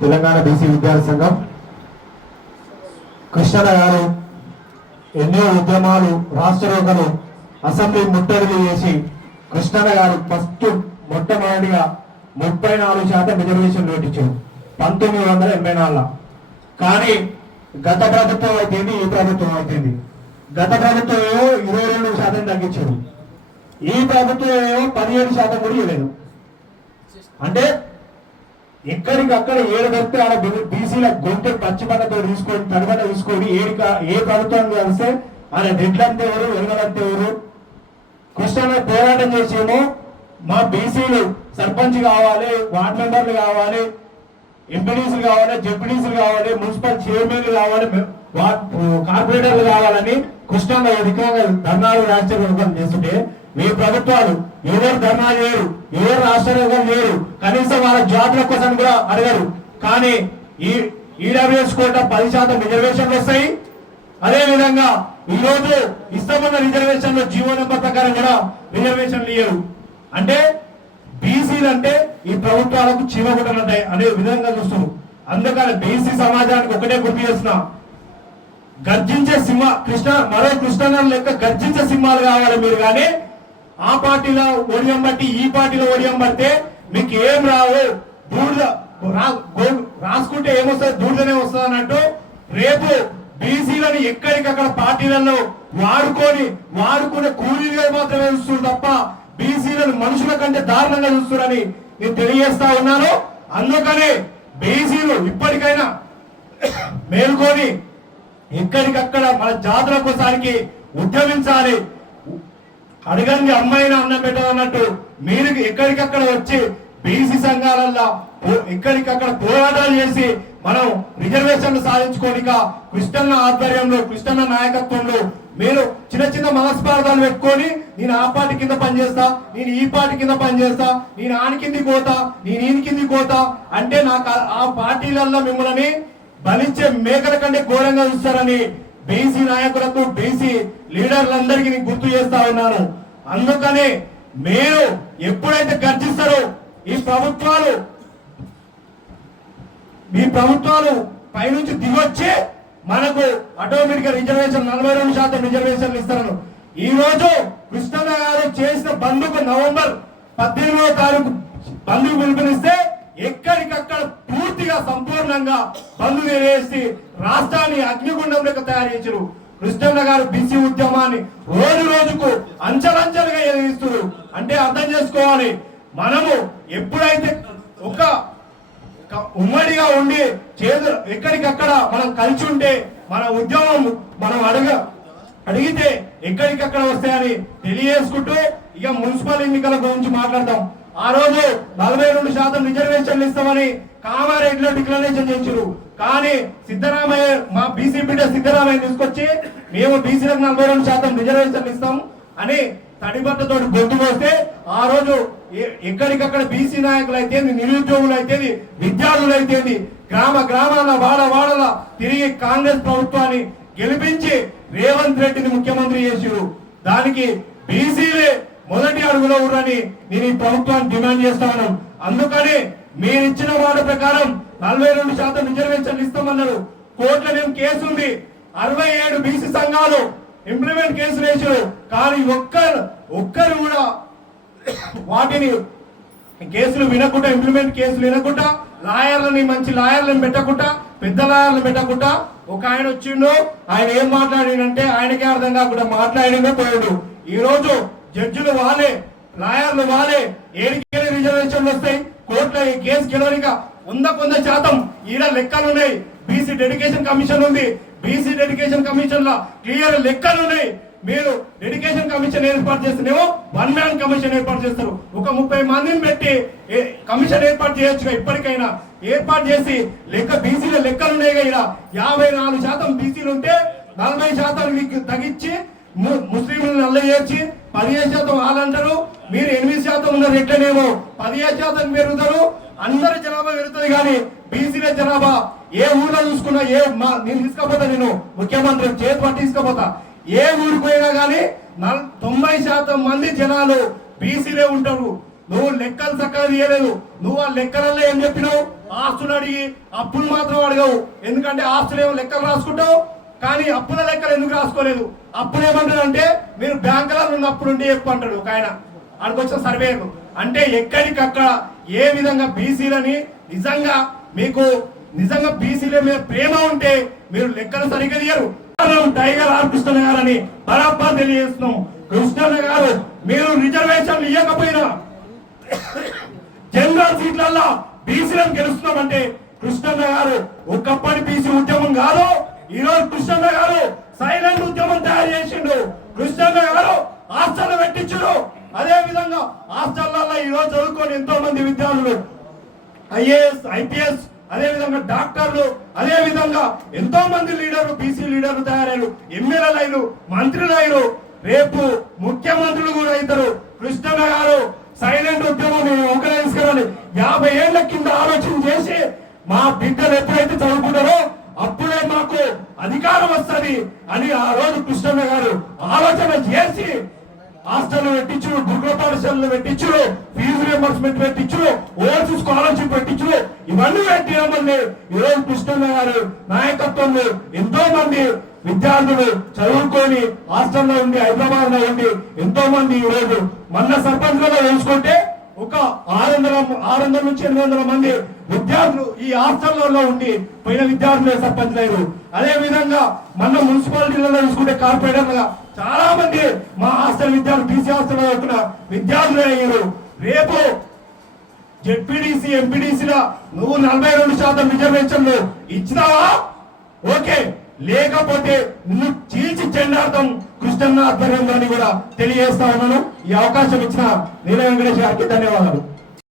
Telangana BC విద్యార్థి సంఘం కృష్ణన్న గారు ఎన్నో ఉద్యమాలు రాష్ట్ర రోగలు అసెంబ్లీ ముట్టడిలు చేసి కృష్ణన్న గారు ఫస్ట్ మొట్టమొదటిగా 34% రిజర్వేషన్ నోటించారు 1984. కానీ గత ప్రభుత్వం అయితేంది ఈ ప్రభుత్వం అయితేంది. గత ప్రభుత్వం ఏమో 22% తగ్గించారు, ఈ ప్రభుత్వం ఏమో 17% కూడా ఇవ్వలేదు. అంటే ఎక్కడికక్కడ ఏడు దొరికితే ఆడ బీసీల గొంతు పచ్చిబట్టతో తీసుకొని తడబట్ట తీసుకొని ఏ ప్రభుత్వం కలిస్తే ఆయన రెడ్లంతే ఎవరు వెలుగలంతే ఎవరు. కృష్ణన్న పోరాటం చేసేమో మా బీసీలు సర్పంచ్ కావాలి, వార్డు మెంబర్లు కావాలి, ఎంపీడీసీలు కావాలి, జెడ్పీడీసీలు కావాలి, మున్సిపల్ చైర్మన్లు కావాలి, కార్పొరేటర్లు కావాలని కృష్ణన్న అధికంగా ధర్నాలు రాష్ట్ర ప్రభుత్వం చేస్తుంటే మీ ప్రభుత్వాలు ఎవరు ధర్నా చేయరు, ఎవరు రాష్ట్ర ప్రభుత్వం చేయరు, కనీసం వాళ్ళ జాతుల కోసం కూడా అడగరు. కానీ ఈ ఈడబ్ల్యూఎస్ కోట 10% రిజర్వేషన్లు వస్తాయి. అదే విధంగా ఈ రోజు ఇష్టమన్న రిజర్వేషన్లో జీవో నెంబర్ ప్రకారం కూడా రిజర్వేషన్లు ఇయ్యరు. అంటే బీసీలు అంటే ఈ ప్రభుత్వాలకు చీమగుట్టనుంటాయి అనే విధంగా చూస్తున్నారు. అందుకని బీసీ సమాజానికి ఒకటే గుర్తు చేస్తున్నా, గర్జించే సింహ మరో కృష్ణన్న లెక్క గర్జించే సింహాలు కావాలి మీరు. కానీ ఆ పార్టీలో ఓడియం బట్టి ఈ పార్టీలో ఓడియం పడితే మీకు ఏం రావు, బూడిద రాసుకుంటే ఏమొస్తుంది, బూడిదనే వస్తుంది అన్నట్టు రేపు బీసీలను ఎక్కడికక్కడ పార్టీలలో వాడుకునే కూలీలుగా మాత్రమే చూస్తున్నారు తప్ప బీసీలను మనుషుల కంటే దారుణంగా చూస్తున్నారని నేను తెలియజేస్తా ఉన్నాను. అందుకనే బీసీలు ఇప్పటికైనా మేల్కొని ఎక్కడికక్కడ మన జాతుల కోసానికి ఉద్యమించాలి. అడగండి అమ్మాయినా అన్నం పెట్టదన్నట్టు మీరు ఎక్కడికక్కడ వచ్చి బీసీ సంఘాలల్లో ఎక్కడికక్కడ పోరాటాలు చేసి మనం రిజర్వేషన్లు సాధించుకోనిక కృష్ణన్న ఆధ్వర్యంలో కృష్ణన్న నాయకత్వంలో మీరు చిన్న చిన్న మనస్పార్థాలు పెట్టుకొని నేను ఆ పార్టీ కింద పనిచేస్తా, నేను ఈ పార్టీ కింద పనిచేస్తా, నేను ఆని కిందికి పోతా, నేను ఈయన కిందికి పోతా అంటే నాకు ఆ పార్టీలలో మిమ్మల్ని బలిచ్చే మేకల కంటే ఘోరంగా చూస్తారని బీసీ నాయకులకు బీసీ లీడర్లందరికీ నేను గుర్తు చేస్తా ఉన్నాను. అందుకనే మీరు ఎప్పుడైతే గర్జిస్తారో ఈ ప్రభుత్వాలు పైనుంచి దిగొచ్చి మనకు ఆటోమేటిక్ గా రిజర్వేషన్ 42% రిజర్వేషన్లు ఇస్తారు. ఈ రోజు కృష్ణన్న గారు చేసిన బంధుకు నవంబర్ 18వ తారీఖు బంధుకు పిలుపునిస్తే ఎక్కడికక్కడ పూర్తిగా సంపూర్ణంగా బంధు వేసి రాష్ట్రాన్ని అగ్నిగుండం లెక్క తయారు చేశారు. కృష్ణన్న గారు బీసీ ఉద్యమాన్ని రోజు రోజుకు అంచెలంచెలుగా ఎదిగిస్తారు. అంటే అర్థం చేసుకోవాలి, మనము ఎప్పుడైతే ఒక ఉమ్మడిగా ఉండి ఎక్కడికక్కడ మనం కలిసి ఉంటే మన ఉద్యమం మనం అడిగితే ఎక్కడికక్కడ వస్తాయని తెలియజేసుకుంటూ ఇక మున్సిపల్ ఎన్నికల గురించి మాట్లాడతాం. ఆ రోజు 42% రిజర్వేషన్లు ఇస్తామని కామారెడ్డిలో డిక్లరేషన్ చేశారు. కానీ సిద్ధరామయ్య మా బీసీ బిడ్డ సిద్ధరామయ్య తీసుకొచ్చి మేము బీసీలకు 42% రిజర్వేషన్లు ఇస్తాం అని తడిబట్టతో గొంతు పోస్తే ఆ రోజు ఎక్కడికక్కడ బీసీ నాయకులు అయితే, నిరుద్యోగులు అయితే, విద్యార్థులు అయితే గ్రామాల వాడల తిరిగి కాంగ్రెస్ ప్రభుత్వాన్ని గెలిపించి రేవంత్ రెడ్డిని ముఖ్యమంత్రి చేశారు. దానికి బీసీలే మొదటి అడుగులో ఉన్నారని నేను ఈ ప్రభుత్వాన్ని డిమాండ్ చేస్తా ఉన్నాను. అందుకని మీరు ఇచ్చిన మాట ప్రకారం 42% రిజర్వేషన్లు ఇస్తామన్నారు. కోర్టులో కేసు ఉంది, 67 బీసీ సంఘాలు ఇంప్లిమెంట్ కేసులు వేసారు. కానీ ఒక్కరు కూడా వాటిని కేసులు వినకుండా, ఇంప్లిమెంట్ కేసులు వినకుండా, మంచి లాయర్లను పెట్టకుండా, పెద్ద లాయర్లను పెట్టకుండా ఒక ఆయన వచ్చిండు, ఆయన ఏం మాట్లాడిందంటే ఆయనకే అర్థం కాకుండా మాట్లాడిందో పోయాడు. ఈ రోజు జడ్జిలు వాళ్ళే, లాయర్లు వాళ్ళే, ఏడికేళ్ళ రిజర్వేషన్లు వస్తాయి. కోర్టులో ఈ కేసు గెలవనిక 100% ఈడ లెక్కలు ఉన్నాయి. బీసీ డెడికేషన్ కమిషన్ ఉంది, బీసీ డెడికేషన్ కమిషన్ లో క్లియర్ లెక్కలు ఉన్నాయి. మీరు డెడికేషన్ కమిషన్ ఏర్పాటు చేస్తేనేమో 1 మ్యాన్ కమిషన్ ఏర్పాటు చేస్తారు. ఒక 30 మందిని పెట్టి కమిషన్ ఏర్పాటు చేయొచ్చుగా. ఇప్పటికైనా ఏర్పాటు చేసి బీసీల లెక్కలు ఉన్నాయి. ఇలా 54% బీసీలు ఉంటే 40% మీకు తగ్గించి ముస్లింలను అల్ల చేర్చి 15% వాళ్ళంటారు. మీరు 8% ఉన్నారు, ఎట్లనేమో 15% పెరుగుతారు. అందరి జనాభా పెరుగుతుంది కానీ బీసీల జనాభా ఏ ఊర్లో చూసుకున్నా నేను తీసుకపోతా, నేను ముఖ్యమంత్రి చేతి పట్టి తీసుకపోతా. ఏ ఊరికి పోయినా కానీ 90% మంది జనాలు బీసీలే ఉంటారు. నువ్వు లెక్కలు చక్కగా తీయలేదు. నువ్వు ఆ లెక్కలలో ఏం చెప్పినావు? ఆస్తులు అడిగి అప్పులు మాత్రం అడగవు. ఎందుకంటే ఆస్తులు ఏమో లెక్కలు రాసుకుంటావు, కానీ అప్పుల లెక్కలు ఎందుకు రాసుకోలేదు? అప్పులు ఏమంటారంటే మీరు బ్యాంకులలో ఉన్న అప్పులు ఉండి ఎక్కువ అంటాడు ఒక ఆయన ఆడికొచ్చిన సర్వేలు. అంటే ఎక్కడికక్కడ ఏ విధంగా బీసీలని నిజంగా బీసీల మీద ప్రేమ ఉంటే మీరు లెక్కలు సరిగ్గా తీయరు. టైగర్ ఆర్ కృష్ణ గారని బరాబర్ తెలియజేస్తున్నాం. కృష్ణ గారు మీరు రిజర్వేషన్లు ఇవ్వకపోయినా జనరల్ సీట్లలో బీసీలను గెలుస్తున్నామంటే కృష్ణన్న గారు ఒకప్పటి బీసీ ఉద్యమం కాదు. ఈ రోజు కృష్ణన్న గారు సైలెంట్ ఉద్యమం తయారు చేసిండు. కృష్ణన్న గారు హాస్టల్ పెట్టించుడు. అదే విధంగా హాస్టళ్లలో ఈ రోజు చదువుకొని ఎంతో మంది విద్యార్థులు ఐఏఎస్, ఐపీఎస్, అదే విధంగా డాక్టర్లు, అదే విధంగా ఎంతో మంది లీడర్లు, బీసీ లీడర్లు తయారయ్యారు. ఎమ్మెల్యేలు అయ్యారు, మంత్రులు అయ్యారు, రేపు ముఖ్యమంత్రులు కూడా అవుతారు. కృష్ణన్న గారు సైలెంట్ ఉద్యమం తీసుకురాలి. 50 ఏళ్ల కింద ఆలోచన చేసి మా బిడ్డలు ఎప్పుడైతే చదువుకుంటారో అప్పుడే మాకు అధికారం వస్తుంది అని ఆ రోజు కృష్ణన్న గారు ఆలోచన చేసి హాస్టల్ పెట్టించుడు, గురుకుల పాఠశాలలు పెట్టించుడు, ఫీజు రియంబర్స్మెంట్ పెట్టించుడు, ఓవర్సీ స్కాలర్షిప్ పెట్టించుడు, ఇవన్నీ పెట్టినామని ఈ రోజు కృష్ణన్న గారు నాయకత్వంలో ఎంతో మంది విద్యార్థులు చదువుకొని హాస్టల్లో ఉండి, హైదరాబాద్ లో ఉండి ఎంతో మంది ఈ రోజు మన సర్పంచ్ లో చూసుకుంటే ఒక 600 నుంచి 800 మంది విద్యార్థులు ఈ హాస్టల్లో ఉండి పోయిన విద్యార్థులే సర్పంచ్ అయ్యారు. అదే విధంగా మన మున్సిపాలిటీలలో చూసుకుంటే కార్పొరేటర్లుగా చాలా మంది మా హాస్టల్ విద్యార్థులు, బీసీ హాస్టల్ చదువుకున్న విద్యార్థులే అయ్యారు. రేపు జెడ్పీడీసీ, ఎంపీడీసీలో నువ్వు 42% రిజర్వేషన్లు ఇచ్చినావా? ఓకే, లేకపోతే నువ్వు చీల్చి చెండార్థం కృష్ణన్న ఆధ్వర్యంలో అని కూడా తెలియజేస్తా ఉన్నాను. ఈ అవకాశం ఇచ్చిన నీల వెంకటేష్ గారికి ధన్యవాదాలు.